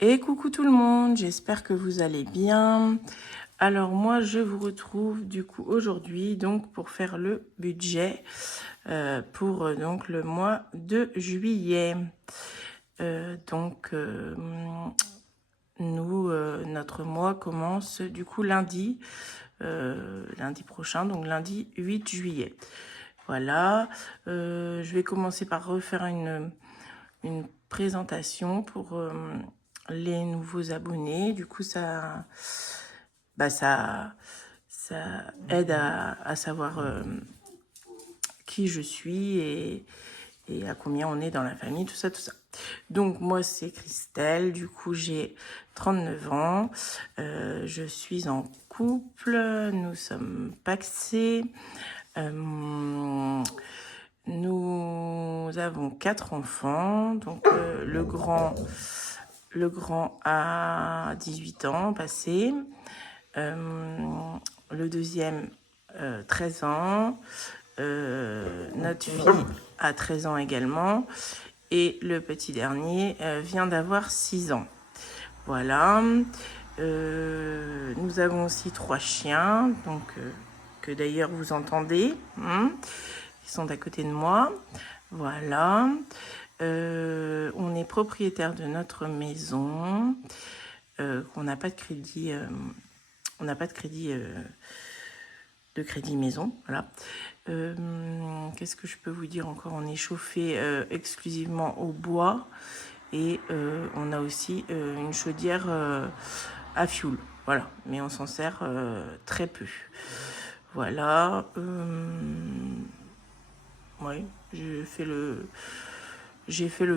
Et coucou tout le monde, j'espère que vous allez bien. Alors moi je vous retrouve du coup aujourd'hui donc pour faire le budget pour donc le mois de juillet. Notre mois commence du coup lundi prochain, donc lundi 8 juillet. Voilà, je vais commencer par refaire une présentation pour les nouveaux abonnés. Du coup, ça aide à savoir qui je suis et à combien on est dans la famille, tout ça, tout ça. Donc, moi, c'est Christelle. Du coup, j'ai 39 ans. Je suis en couple. Nous sommes pacsés. Nous avons 4 enfants. Donc, le grand a 18 ans passé. Le deuxième, 13 ans. Notre fille a 13 ans également. Et le petit dernier vient d'avoir 6 ans. Voilà. Nous avons aussi 3 chiens, donc que d'ailleurs vous entendez. Ils sont à côté de moi. Voilà. On est propriétaire de notre maison. On n'a pas de crédit. On n'a pas de crédit maison. Voilà. Qu'est-ce que je peux vous dire encore? On est chauffé exclusivement au bois et on a aussi une chaudière à fioul. Voilà, mais on s'en sert très peu. Voilà. Oui, j'ai fait le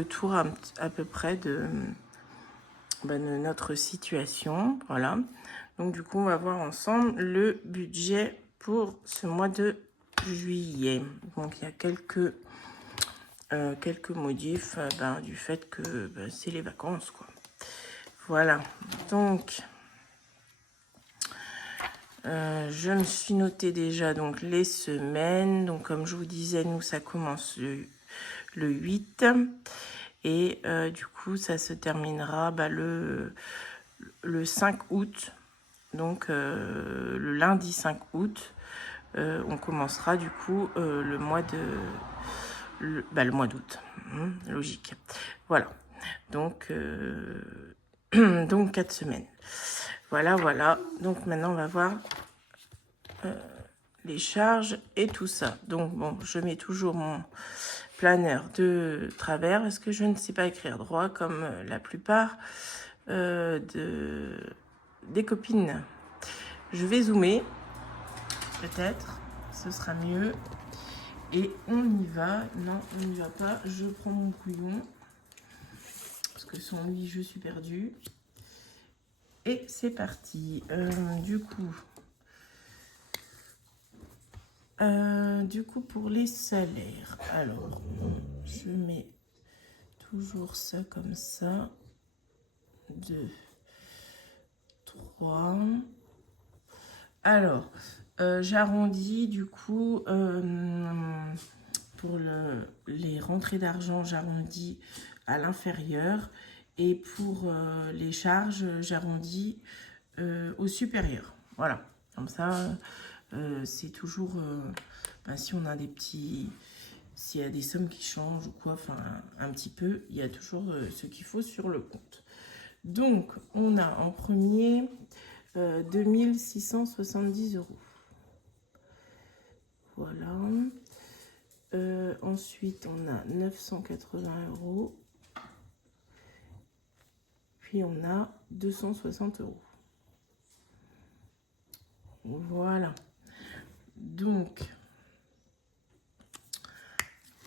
tour à peu près de notre situation. Voilà. Donc du coup, on va voir ensemble le budget pour ce mois de juillet. Donc il y a quelques modifs du fait que c'est les vacances, quoi. Voilà. Donc je me suis noté déjà donc les semaines. Donc comme je vous disais, nous ça commence le 8 et du coup ça se terminera le 5 août. Donc le lundi 5 août, on commencera du coup le mois d'août. Logique. Voilà. Donc donc 4 semaines. Voilà. Donc maintenant on va voir les charges et tout ça. Donc bon, je mets toujours mon planeur de travers parce que je ne sais pas écrire droit comme la plupart des copines. Je vais zoomer, peut-être, ce sera mieux. Et on y va. Non, on n'y va pas. Je prends mon couillon parce que sans lui, je suis perdue. Et c'est parti. Du coup, pour les salaires, alors, je mets toujours ça comme ça. 2, 3. Alors, j'arrondis du coup, pour les rentrées d'argent, j'arrondis à l'inférieur. Et pour les charges, j'arrondis au supérieur. Voilà, comme ça, c'est toujours, si on a s'il y a des sommes qui changent ou quoi, enfin un petit peu, il y a toujours ce qu'il faut sur le compte. Donc, on a en premier 2670 €. Voilà. Ensuite, on a 980 €. Puis, on a 260 €. Voilà. Donc,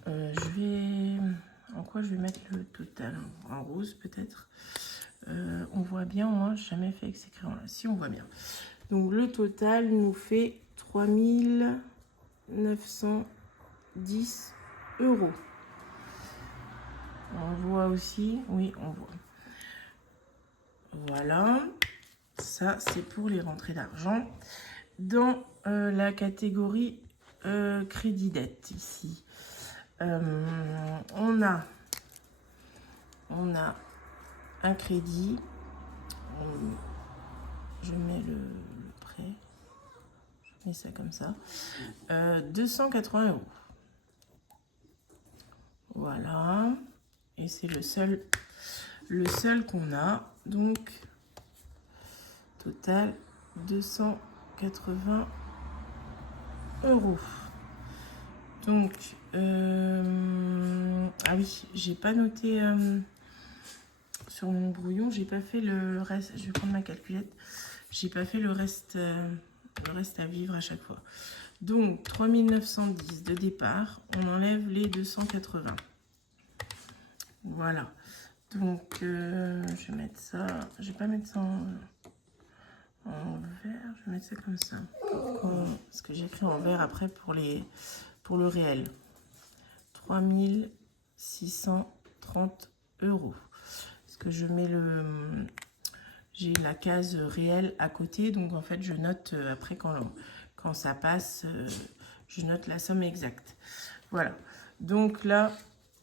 en quoi je vais mettre le total? En rose, peut-être. On voit bien, moi, j'ai jamais fait avec ces crayons-là. Si, on voit bien. Donc, le total nous fait 3910 €. On voit aussi, oui, on voit. Voilà, ça c'est pour les rentrées d'argent. Dans la catégorie crédit dette ici, on a un crédit. Je mets le prêt. Je mets ça comme ça. 280 €. Voilà. Et c'est le seul qu'on a. Donc, total 280 €. Donc, ah oui, j'ai pas noté sur mon brouillon, j'ai pas fait le reste. Je vais prendre ma calculette. J'ai pas fait le reste à vivre à chaque fois. Donc, 3910 de départ. On enlève les 280. Voilà. Donc, je vais mettre ça. Je vais pas mettre ça en vert. Je vais mettre ça comme ça. Parce que j'écris en vert après pour le réel. 3630 €. Parce que je mets j'ai la case réelle à côté, donc en fait je note après quand ça passe, je note la somme exacte. Voilà, donc là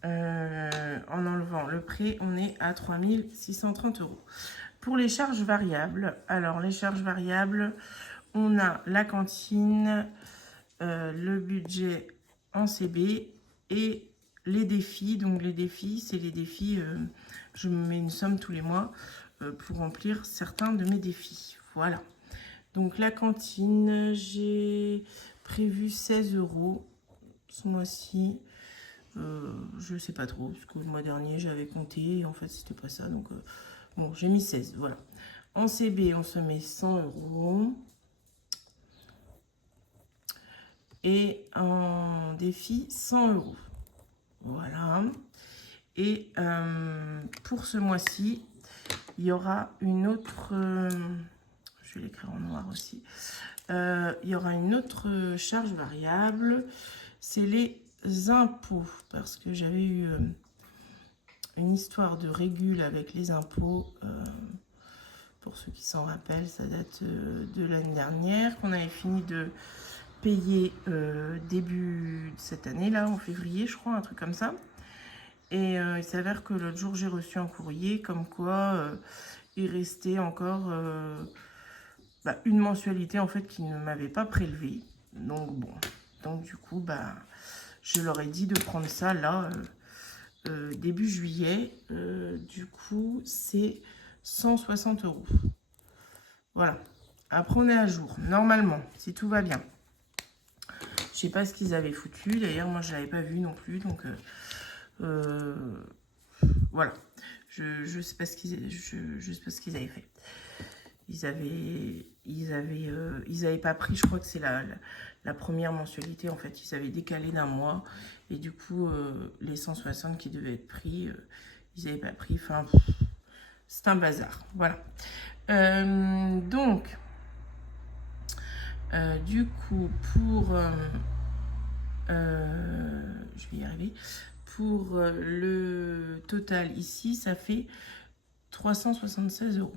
en enlevant le prêt, on est à 3630 €. Pour les charges variables, alors les charges variables, on a la cantine, le budget en CB et les défis. Donc les défis, c'est les défis, je me mets une somme tous les mois pour remplir certains de mes défis. Voilà. Donc la cantine, j'ai prévu 16 € ce mois-ci. Je sais pas trop, parce que le mois dernier j'avais compté et en fait c'était pas ça. Donc bon, j'ai mis 16, voilà. En CB, on se met 100 €. Et en défi, 100 €. Voilà. Et pour ce mois-ci, il y aura une autre... je vais l'écrire en noir aussi. Il y aura une autre charge variable. C'est les impôts. Parce que j'avais eu une histoire de régule avec les impôts. Pour ceux qui s'en rappellent, ça date de l'année dernière. Qu'on avait fini de payer début de cette année, là, en février, je crois, un truc comme ça. Et il s'avère que l'autre jour, j'ai reçu un courrier comme quoi il restait encore une mensualité, en fait, qui ne m'avait pas prélevé. Donc, bon. Donc, du coup, je leur ai dit de prendre ça, là, début juillet. Du coup, c'est 160 €. Voilà. Après, on est à jour, normalement, si tout va bien. Je sais pas ce qu'ils avaient foutu. D'ailleurs, moi, je l'avais pas vu non plus. Donc, voilà. Je sais pas ce qu'ils avaient fait. Ils avaient pas pris. Je crois que c'est la première mensualité. En fait, ils avaient décalé d'un mois. Et du coup, les 160 qui devaient être pris, ils avaient pas pris. Enfin, c'est un bazar. Voilà. Donc, du coup, pour... je vais y arriver. Pour le total ici, ça fait 376 €.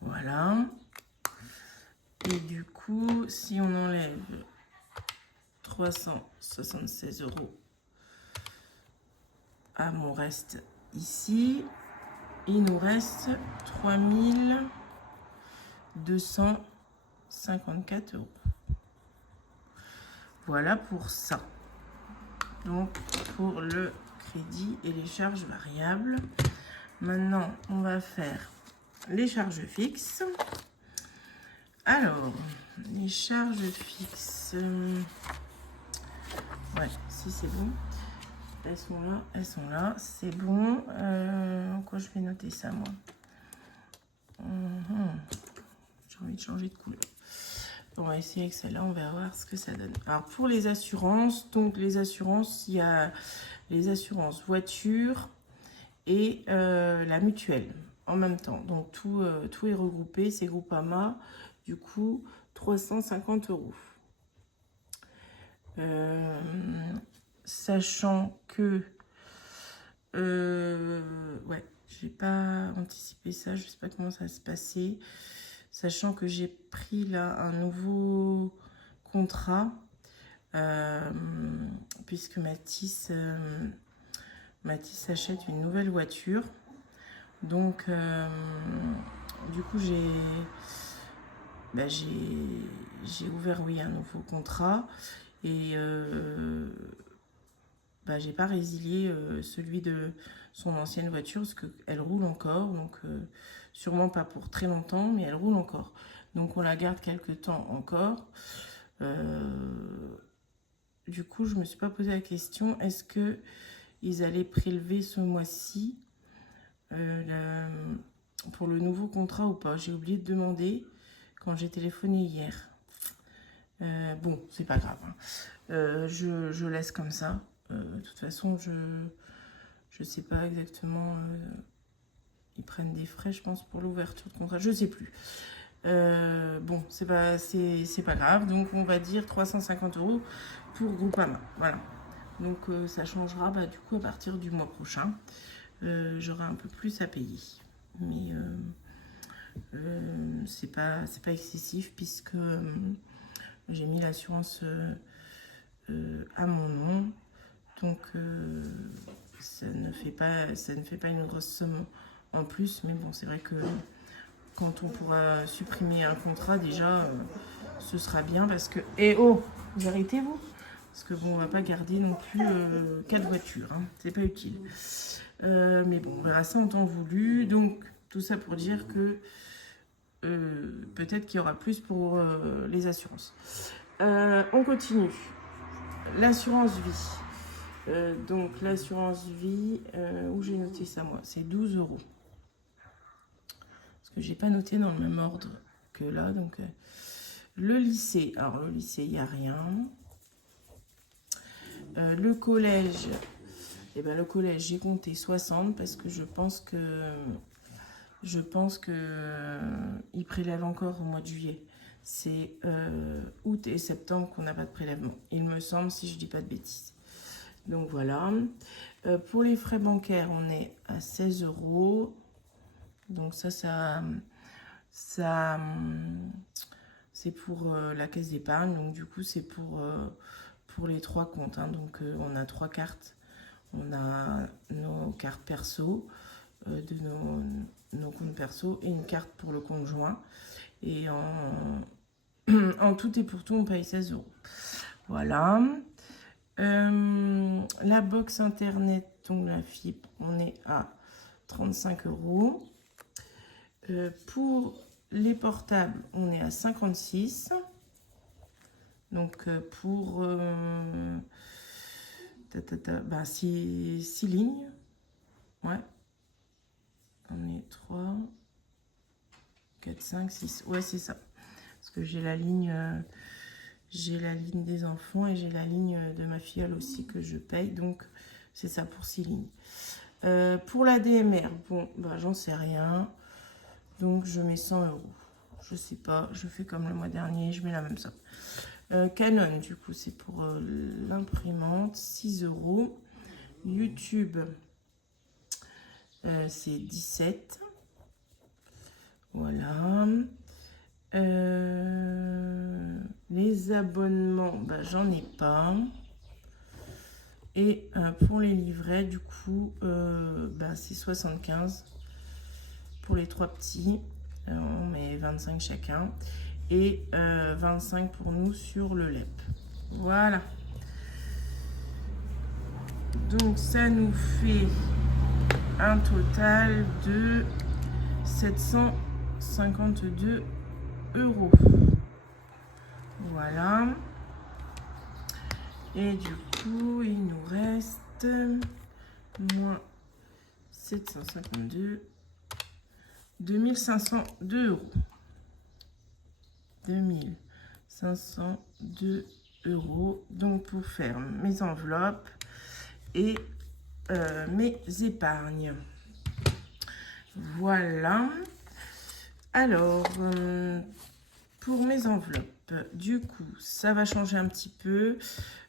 Voilà. Et du coup, si on enlève 376 € à mon reste ici, il nous reste 3254 €. Voilà pour ça. Donc, pour le crédit et les charges variables. Maintenant, on va faire les charges fixes. Alors, les charges fixes. Ouais, si c'est bon. Elles sont là, c'est bon. Quoi, je vais noter ça, moi. J'ai envie de changer de couleur. On va essayer avec celle-là, on va voir ce que ça donne. Alors, pour les assurances, donc les assurances, il y a les assurances voiture et la mutuelle en même temps. Donc, tout est regroupé, c'est Groupama. Du coup, 350 €. Sachant que... ouais, j'ai pas anticipé ça, je sais pas comment ça va se passer. Sachant que j'ai pris là un nouveau contrat, puisque Mathis Mathis achète une nouvelle voiture. Donc, du coup, j'ai ouvert, oui, un nouveau contrat. Et j'ai pas résilié celui de son ancienne voiture parce qu'elle roule encore. Donc, sûrement pas pour très longtemps, mais elle roule encore. Donc, on la garde quelques temps encore. Du coup, je me suis pas posé la question, est-ce que ils allaient prélever ce mois-ci pour le nouveau contrat ou pas? J'ai oublié de demander quand j'ai téléphoné hier. Bon, c'est pas grave. Hein. Je laisse comme ça. De toute façon, je sais pas exactement. Ils prennent des frais, je pense, pour l'ouverture de contrat. Je sais plus. Bon, c'est pas grave. Donc, on va dire 350 € pour Groupama. Voilà. Donc, ça changera du coup à partir du mois prochain. J'aurai un peu plus à payer. Mais c'est pas excessif puisque j'ai mis l'assurance à mon nom. Donc, ça ne fait pas une grosse somme en plus. Mais bon, c'est vrai que quand on pourra supprimer un contrat, déjà, ce sera bien parce que... Eh oh, vous arrêtez, vous? Parce que bon, on va pas garder non plus 4 voitures. Hein. C'est pas utile. Mais bon, on verra ça en temps voulu. Donc, tout ça pour dire que peut-être qu'il y aura plus pour les assurances. On continue. L'assurance vie. Donc, l'assurance vie, où j'ai noté ça, moi? C'est 12 €. Parce que j'ai pas noté dans le même ordre que là. Donc, le lycée. Alors, le lycée, il n'y a rien. Le collège... Et le collège, j'ai compté 60 parce que je pense que ils prélèvent encore au mois de juillet. C'est août et septembre qu'on n'a pas de prélèvement. Il me semble, si je dis pas de bêtises. Donc voilà. Pour les frais bancaires, on est à 16 €. Donc ça c'est pour la caisse d'épargne. Donc du coup, c'est pour les 3 comptes. Hein. Donc on a 3 cartes. On a nos cartes perso, de nos comptes perso et une carte pour le compte joint. Et en tout et pour tout, on paye 16 €. Voilà. La box internet, donc la fibre, on est à 35 €. Pour les portables, on est à 56. Donc pour 6 lignes. Ouais. On est 3, 4, 5, 6. Ouais, c'est ça. Parce que j'ai la ligne des enfants et j'ai la ligne de ma filleule aussi que je paye. Donc, c'est ça pour 6 lignes. Pour la DMR, bon, j'en sais rien. Donc, je mets 100 €. Je sais pas. Je fais comme le mois dernier. Je mets la même somme. Canon, du coup, c'est pour l'imprimante. 6 €. YouTube, c'est 17. Voilà. Les abonnements, j'en ai pas. Et pour les livrets, du coup, c'est 75 pour les 3 petits. On met 25 chacun. Et 25 pour nous sur le LEP. Voilà. Donc, ça nous fait un total de 752 €. Voilà. Et du coup, il nous reste moins 752, 2502 €. 2502 €. Donc, pour faire mes enveloppes et mes épargnes. Voilà. Alors, pour mes enveloppes, du coup, ça va changer un petit peu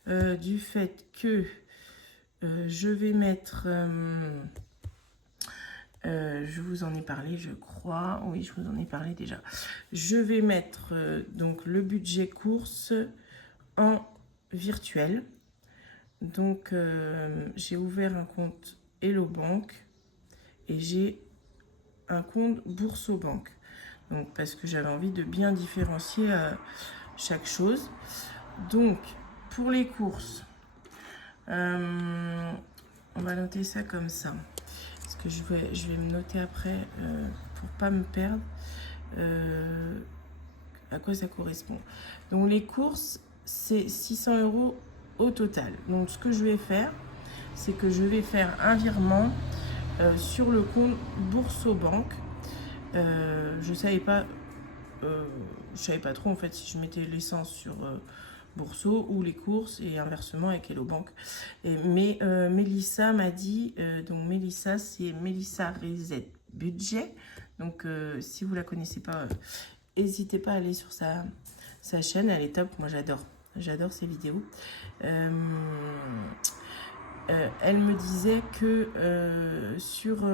du fait que je vais mettre... je vous en ai parlé, je crois. Oui, je vous en ai parlé déjà. Je vais mettre donc le budget course en virtuel. Donc, j'ai ouvert un compte Hello Bank et j'ai un compte Bourso-Banque. Donc, parce que j'avais envie de bien différencier chaque chose. Donc, pour les courses, on va noter ça comme ça. Parce que je vais me noter après pour pas me perdre à quoi ça correspond. Donc, les courses, c'est 600 € au total. Donc, ce que je vais faire, c'est que je vais faire un virement sur le compte Bourso-Banque. Je savais pas trop en fait si je mettais l'essence sur Bourso ou les courses et inversement avec Hello Bank. Mais Mélissa m'a dit, donc Mélissa c'est Mélissa Reset Budget. Donc si vous la connaissez pas, n'hésitez pas à aller sur sa chaîne, elle est top, moi j'adore ses vidéos. Elle me disait que sur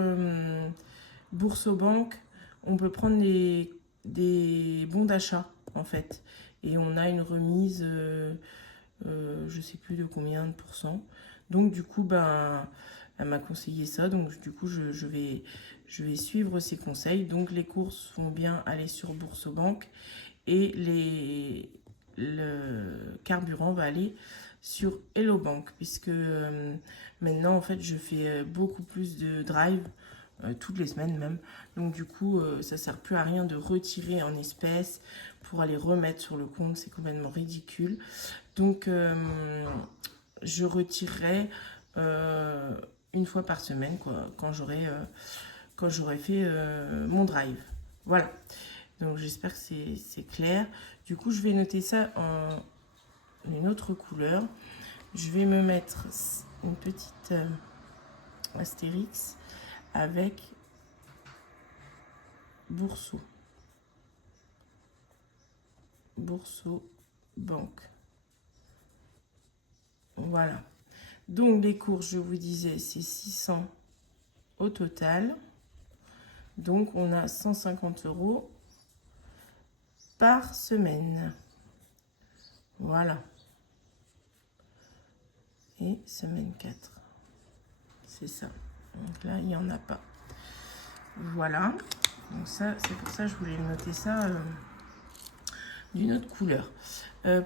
Bourso-Banque, on peut prendre des bons d'achat en fait. Et on a une remise, je sais plus de combien de pourcents. Donc du coup, ben, elle m'a conseillé ça. Donc du coup, je vais suivre ses conseils. Donc les courses vont bien aller sur Bourso-Banque. Et le carburant va aller sur Hello Bank. Puisque maintenant, en fait, je fais beaucoup plus de drive. Toutes les semaines même. Donc du coup, ça sert plus à rien de retirer en espèces pour aller remettre sur le compte. C'est complètement ridicule. Donc je retirerai une fois par semaine, quoi, quand j'aurai fait mon drive. Voilà. Donc j'espère que c'est clair. Du coup, je vais noter ça en une autre couleur. Je vais me mettre une petite astérix avec Bourso Banque. Voilà. Donc les courses, je vous disais, c'est 600 au total. Donc on a 150 € par semaine. Voilà. Et semaine 4. C'est ça. Donc là, il n'y en a pas. Voilà. Donc ça, c'est pour ça que je voulais noter ça d'une autre couleur.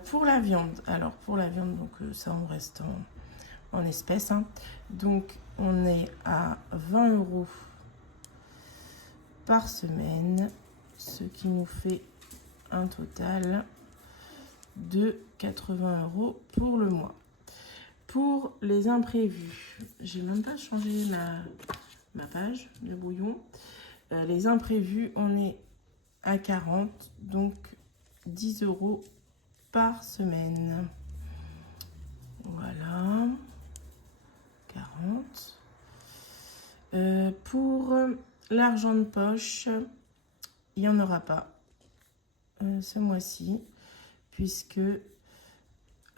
Pour la viande, alors pour la viande, donc ça on reste en espèces. Hein. Donc on est à 20 € par semaine, ce qui nous fait un total de 80 € pour le mois. Pour les imprévus, j'ai même pas changé ma page de brouillon. Les imprévus, on est à 40, donc 10 € par semaine. Voilà, 40. Pour l'argent de poche, il n'y en aura pas ce mois-ci, puisque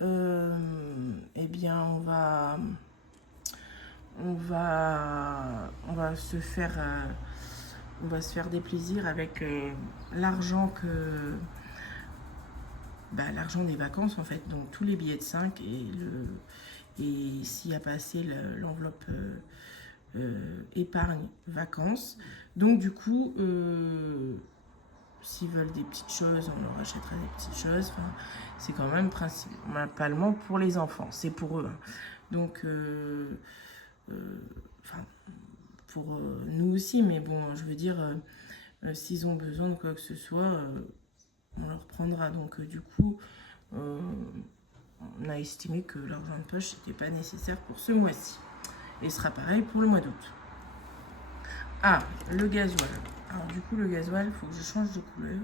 eh bien on va se faire des plaisirs avec l'argent l'argent des vacances en fait, donc tous les billets de 5 et s'il n'y a pas assez l'enveloppe épargne vacances. Donc du coup s'ils veulent des petites choses, on leur achètera des petites choses. Enfin, c'est quand même principalement pour les enfants, c'est pour eux. Hein. Donc pour nous aussi, mais bon, je veux dire, s'ils ont besoin de quoi que ce soit, on leur prendra. Donc du coup, on a estimé que l'argent de poche n'était pas nécessaire pour ce mois-ci. Et ce sera pareil pour le mois d'août. Ah, le gasoil. Alors du coup, le gasoil, il faut que je change de couleur.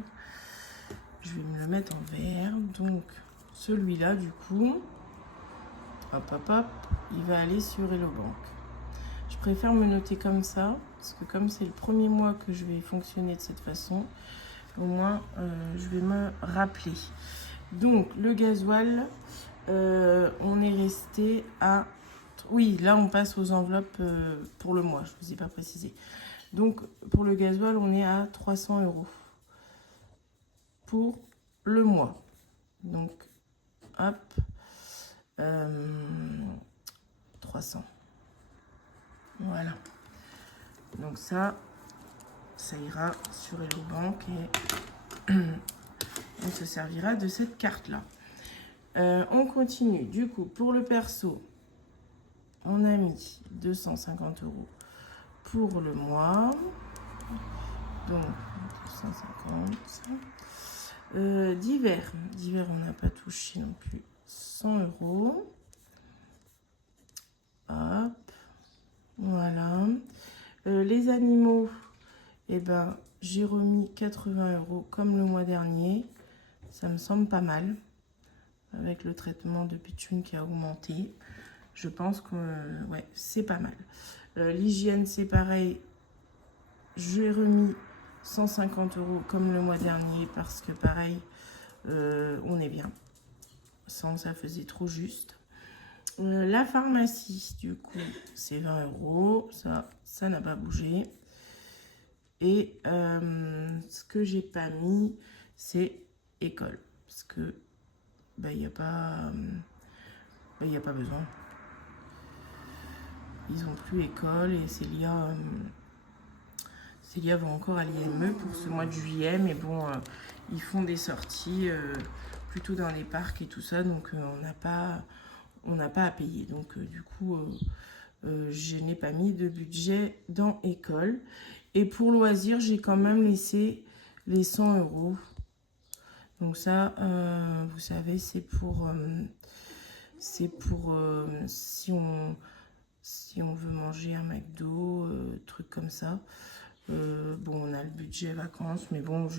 Je vais me le mettre en vert. Donc, celui-là, du coup, hop, il va aller sur Hello Bank. Je préfère me noter comme ça, parce que comme c'est le premier mois que je vais fonctionner de cette façon, au moins, je vais me rappeler. Donc, le gasoil, on est resté à... Oui, là, on passe aux enveloppes pour le mois, je ne vous ai pas précisé. Donc, pour le gasoil, on est à 300 € pour le mois. Donc, hop, 300. Voilà. Donc ça ira sur Hello Bank et on se servira de cette carte-là. On continue. Du coup, pour le perso, on a mis 250 € pour le mois. Donc, 250. Divers, on n'a pas touché non plus. 100 €. Hop. Voilà. Les animaux, eh ben, j'ai remis 80 € comme le mois dernier. Ça me semble pas mal. Avec le traitement de pitchoun qui a augmenté. Je pense que ouais, c'est pas mal. L'hygiène, c'est pareil. J'ai remis 150 € comme le mois dernier parce que pareil, on est bien. Sans, ça faisait trop juste. La pharmacie, du coup, c'est 20 €. Ça n'a pas bougé. Et ce que j'ai pas mis, c'est école. Parce que il n'y a pas besoin. Ils n'ont plus école et Célia va encore à l'IME pour ce mois de juillet. Mais bon, ils font des sorties plutôt dans les parcs et tout ça. Donc on n'a pas à payer. Donc du coup, je n'ai pas mis de budget dans école. Et pour loisirs, j'ai quand même laissé les 100 €. Donc ça, vous savez, c'est pour si on veut manger un McDo, truc comme ça. Bon, on a le budget vacances, mais bon,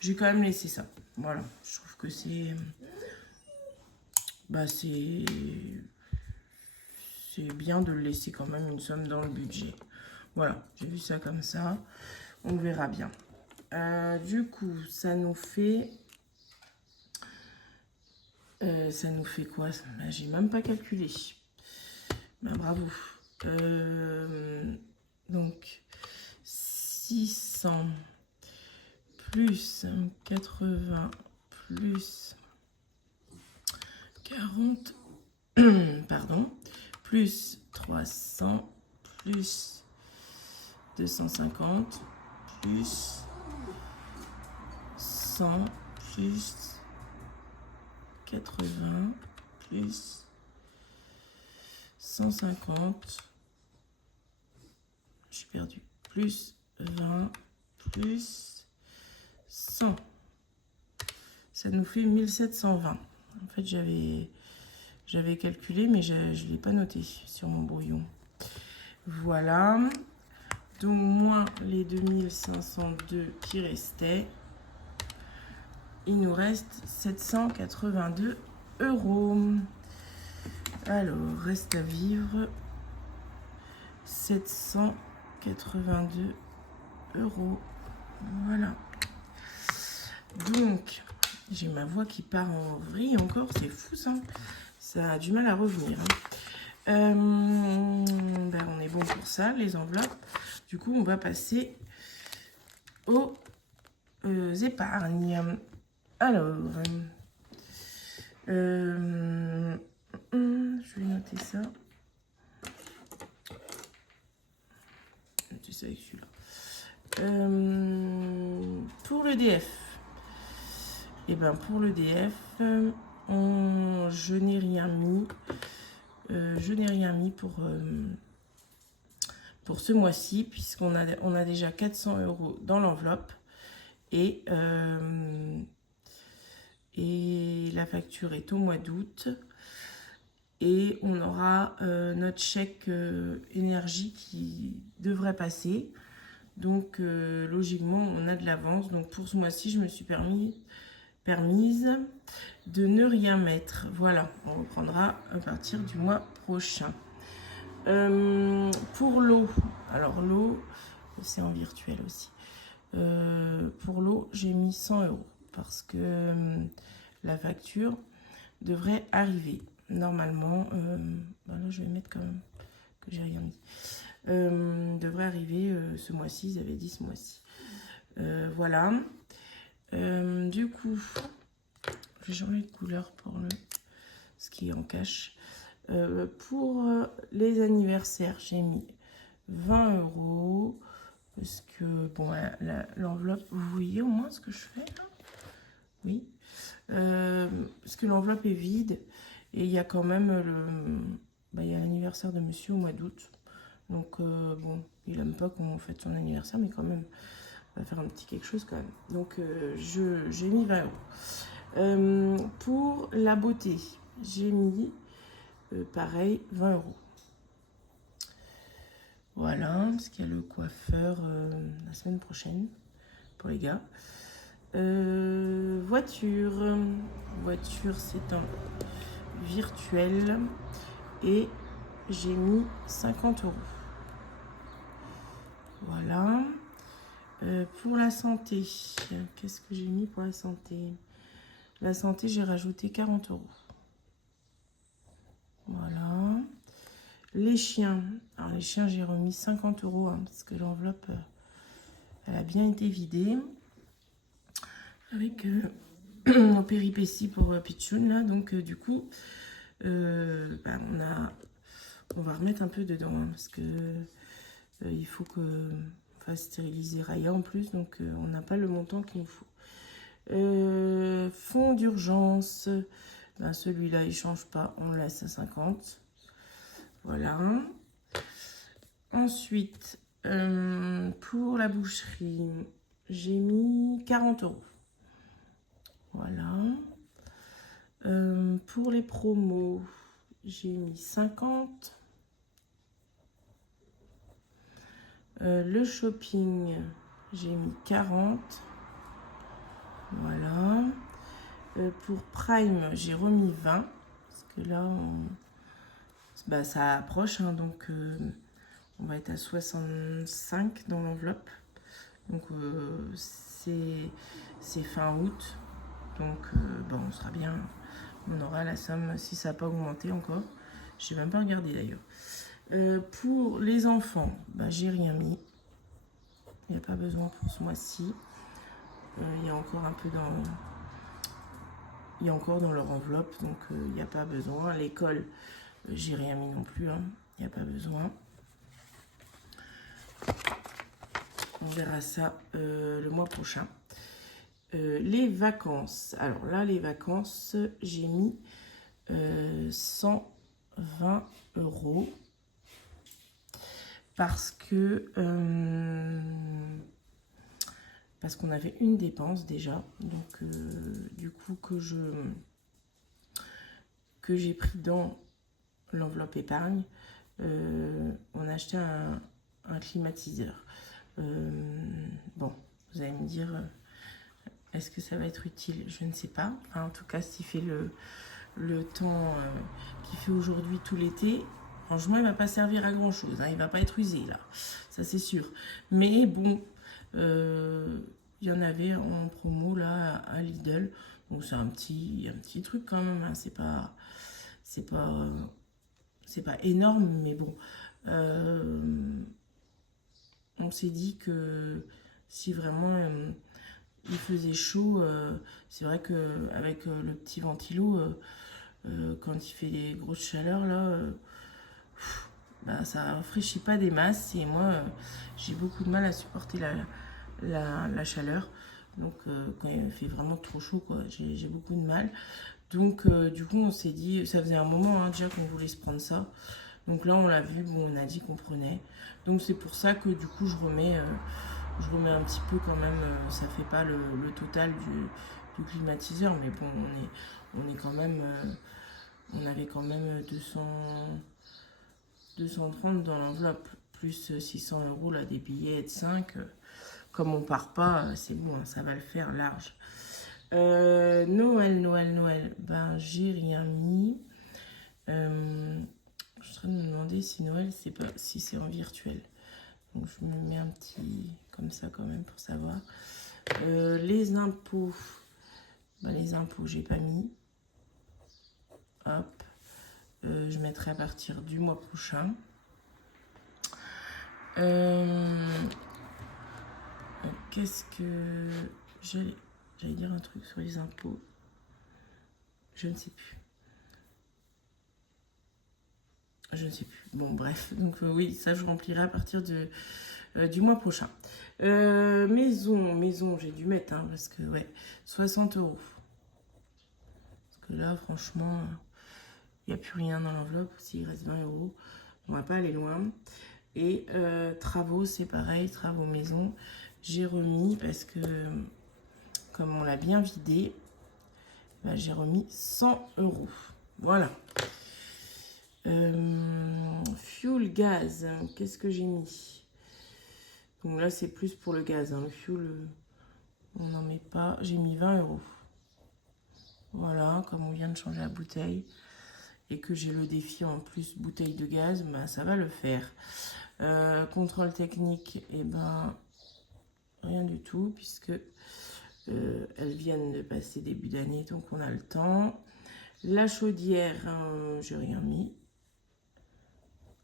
j'ai quand même laissé ça. Voilà, je trouve que c'est bien de laisser quand même une somme dans le budget. Voilà, j'ai vu ça comme ça. On verra bien. Du coup, ça nous fait quoi? J'ai même pas calculé. Bravo. Donc, 600 plus 80 plus 40, pardon, plus 300 plus 250 plus 100 plus 80 plus 150, j'ai perdu, plus 20 plus 100. Ça nous fait 1720. En fait, j'avais calculé, mais je ne l'ai pas noté sur mon brouillon. Voilà. Donc, moins les 2502 qui restaient, il nous reste 782 €. Alors, reste à vivre 782 €. Voilà. Donc, j'ai ma voix qui part en vrille encore, c'est fou ça. Ça a du mal à revenir. On est bon pour ça, les enveloppes. Du coup, on va passer aux épargnes. Alors, je vais noter ça. Noter ça avec celui-là. Pour le DF, pour le DF, je n'ai rien mis. Pour ce mois-ci, puisqu'on a déjà 400 € dans l'enveloppe. Et la facture est au mois d'août. Et on aura notre chèque énergie qui devrait passer. Donc, logiquement, on a de l'avance. Donc, pour ce mois-ci, je me suis permise de ne rien mettre. Voilà, on reprendra à partir du mois prochain. Pour l'eau, alors l'eau, c'est en virtuel aussi. Pour l'eau, j'ai mis 100 € parce que la facture devrait arriver. Normalement, là, je vais mettre quand même que j'ai rien mis. Devrait arriver ce mois-ci, ils avaient dit ce mois-ci. Voilà. Du coup, je vais changer de couleur pour ce qui est en cache. Pour les anniversaires, j'ai mis 20 €. Parce que, bon, l'enveloppe, vous voyez au moins ce que je fais là? Oui. Parce que l'enveloppe est vide. Et il y a quand même il y a l'anniversaire de monsieur au mois d'août. Donc, bon, il aime pas qu'on fête son anniversaire, mais quand même, on va faire un petit quelque chose quand même. Donc, j'ai mis 20 €. Pour la beauté, j'ai mis, pareil, 20 €. Voilà, parce qu'il y a le coiffeur la semaine prochaine pour les gars. Voiture. Voiture, c'est un virtuel. Et j'ai mis 50 €. Voilà. Pour la santé, qu'est-ce que j'ai mis pour la santé? La santé, j'ai rajouté 40 €. Voilà. Les chiens. Alors, les chiens, j'ai remis 50 €, hein, parce que l'enveloppe, elle a bien été vidée. Avec nos péripéties pour Pichoun, là. Donc, du coup, on va remettre un peu dedans, hein, parce que il faut que fasse stériliser Raya en plus, donc on n'a pas le montant qu'il nous faut. Fonds d'urgence, celui-là il change pas, on le laisse à 50. Voilà. Ensuite, pour la boucherie, j'ai mis 40 €. Voilà. Pour les promos, j'ai mis 50. Le shopping, j'ai mis 40. Voilà. Pour Prime, j'ai remis 20. Parce que là, ça approche. Hein, donc, on va être à 65 dans l'enveloppe. Donc, c'est fin août. Donc, on sera bien. On aura la somme si ça n'a pas augmenté encore. Je n'ai même pas regardé d'ailleurs. Pour les enfants, j'ai rien mis. Il n'y a pas besoin pour ce mois-ci. Il y a encore un peu dans... Il y a encore dans leur enveloppe, donc il n'y a pas besoin. À l'école, j'ai rien mis non plus. Hein. Il n'y a pas besoin. On verra ça le mois prochain. Les vacances. Alors là, les vacances, j'ai mis 120 €. Parce qu'on avait une dépense déjà, donc du coup que j'ai pris dans l'enveloppe épargne, on a acheté un climatiseur. Bon, vous allez me dire, est-ce que ça va être utile? Je ne sais pas. Enfin, en tout cas, s'il fait le temps qu'il fait aujourd'hui tout l'été, franchement, il ne va pas servir à grand chose. Hein. Il ne va pas être usé là, ça c'est sûr. Mais bon, il y en avait en promo là à Lidl. Donc c'est un petit truc quand même. Hein. C'est pas énorme, mais bon. On s'est dit que si vraiment il faisait chaud, c'est vrai qu'avec le petit ventilo, quand il fait des grosses chaleurs là, ça rafraîchit pas des masses. Et moi, j'ai beaucoup de mal à supporter la chaleur. Donc quand il fait vraiment trop chaud, quoi, j'ai beaucoup de mal. Donc du coup, on s'est dit, ça faisait un moment hein, déjà qu'on voulait se prendre ça. Donc là, on l'a vu, bon, on a dit qu'on prenait. Donc c'est pour ça que du coup, je remets un petit peu quand même. Ça fait pas le total du climatiseur, mais bon, on est quand même, on avait quand même 230 dans l'enveloppe, plus 600 € là, des billets de 5. Comme on part pas, c'est bon, hein, ça va le faire large. Noël. J'ai rien mis. Je suis en train de me demander si Noël, si c'est en virtuel. Donc je me mets un petit comme ça quand même pour savoir. Les impôts. Les impôts, j'ai pas mis. Hop. Je mettrai à partir du mois prochain. Qu'est-ce que... J'allais dire un truc sur les impôts. Je ne sais plus. Je ne sais plus. Bon, bref. Donc, oui, ça, je remplirai à partir du mois prochain. Maison, j'ai dû mettre, hein, parce que, ouais, 60 €. Parce que là, franchement, il n'y a plus rien dans l'enveloppe. S'il reste 20 €, on va pas aller loin. Et travaux, c'est pareil, travaux maison. J'ai remis parce que, comme on l'a bien vidé, bah, j'ai remis 100 €. Voilà. Fuel, gaz, qu'est-ce que j'ai mis? Donc là, c'est plus pour le gaz. Hein. Le fuel, on n'en met pas. J'ai mis 20 €. Voilà, comme on vient de changer la bouteille et que j'ai le défi en plus bouteille de gaz, bah, ça va le faire. Contrôle technique, et ben rien du tout puisque elles viennent de passer début d'année, donc on a le temps. La chaudière, j'ai rien mis.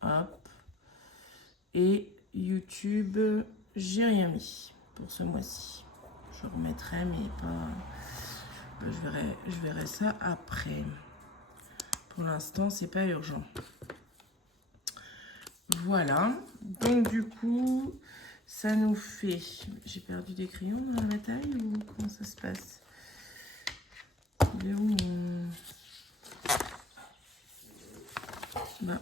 Hop. Et YouTube, j'ai rien mis pour ce mois-ci. Je remettrai, mais pas. Je verrai ça après. Pour l'instant, c'est pas urgent. Voilà. Donc du coup, ça nous fait. J'ai perdu des crayons dans la bataille ou comment ça se passe? Il est où mon... Bah,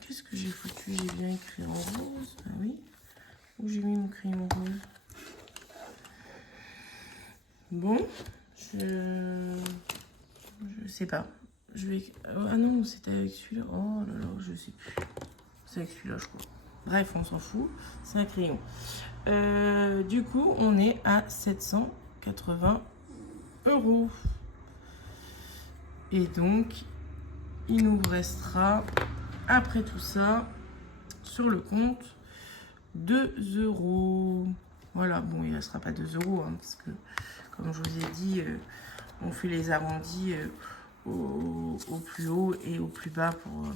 qu'est-ce que j'ai foutu? J'ai bien écrit en rose. Ah oui. Où j'ai mis mon crayon rose? Bon, je sais pas. Je vais... Ah non, c'était avec celui-là. Oh là là, je sais plus. C'est avec celui-là, je crois. Bref, on s'en fout. C'est un crayon. Du coup, on est à 780 €. Et donc, il nous restera, après tout ça, sur le compte, 2 €. Voilà, bon, il ne restera pas 2 €, hein, parce que, comme je vous ai dit, on fait les arrondis au plus haut et au plus bas pour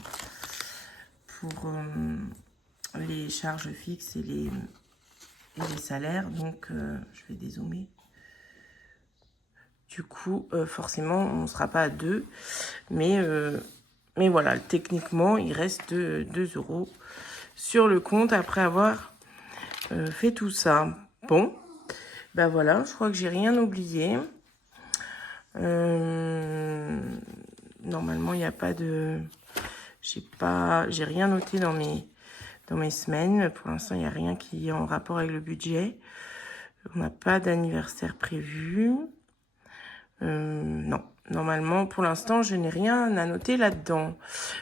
les charges fixes et les salaires. Donc, je vais dézoomer. Du coup, forcément, on ne sera pas à 2. Mais voilà, techniquement, il reste 2 € sur le compte après avoir fait tout ça. Bon, ben voilà, je crois que j'ai rien oublié. Normalement, il n'y a pas de... J'ai rien noté dans mes semaines. Pour l'instant, il n'y a rien qui est en rapport avec le budget. On n'a pas d'anniversaire prévu. Non, normalement, pour l'instant, je n'ai rien à noter là-dedans.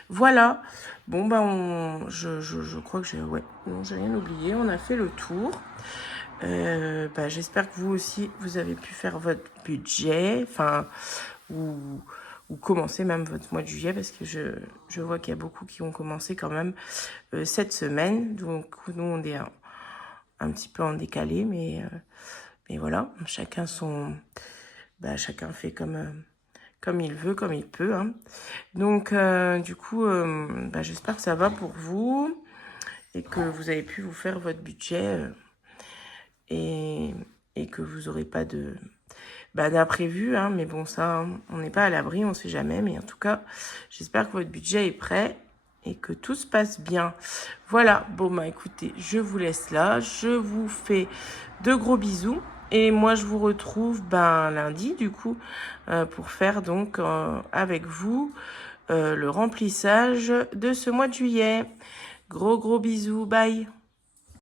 Voilà. Bon, ben, je crois que j'ai... Ouais, non, j'ai rien oublié. On a fait le tour. Ben, j'espère que vous aussi, vous avez pu faire votre budget. Enfin, ou commencer même votre mois de juillet, parce que je vois qu'il y a beaucoup qui ont commencé quand même cette semaine. Donc, nous, on est un petit peu en décalé, mais voilà, chacun chacun fait comme il veut, comme il peut. Hein. Donc, du coup, j'espère que ça va pour vous et que vous avez pu vous faire votre budget et que vous n'aurez pas d'imprévu. Hein. Mais bon, ça, on n'est pas à l'abri, on ne sait jamais. Mais en tout cas, j'espère que votre budget est prêt et que tout se passe bien. Voilà, bon, écoutez, je vous laisse là. Je vous fais de gros bisous. Et moi, je vous retrouve lundi, du coup, pour faire donc avec vous le remplissage de ce mois de juillet. Gros bisous, bye!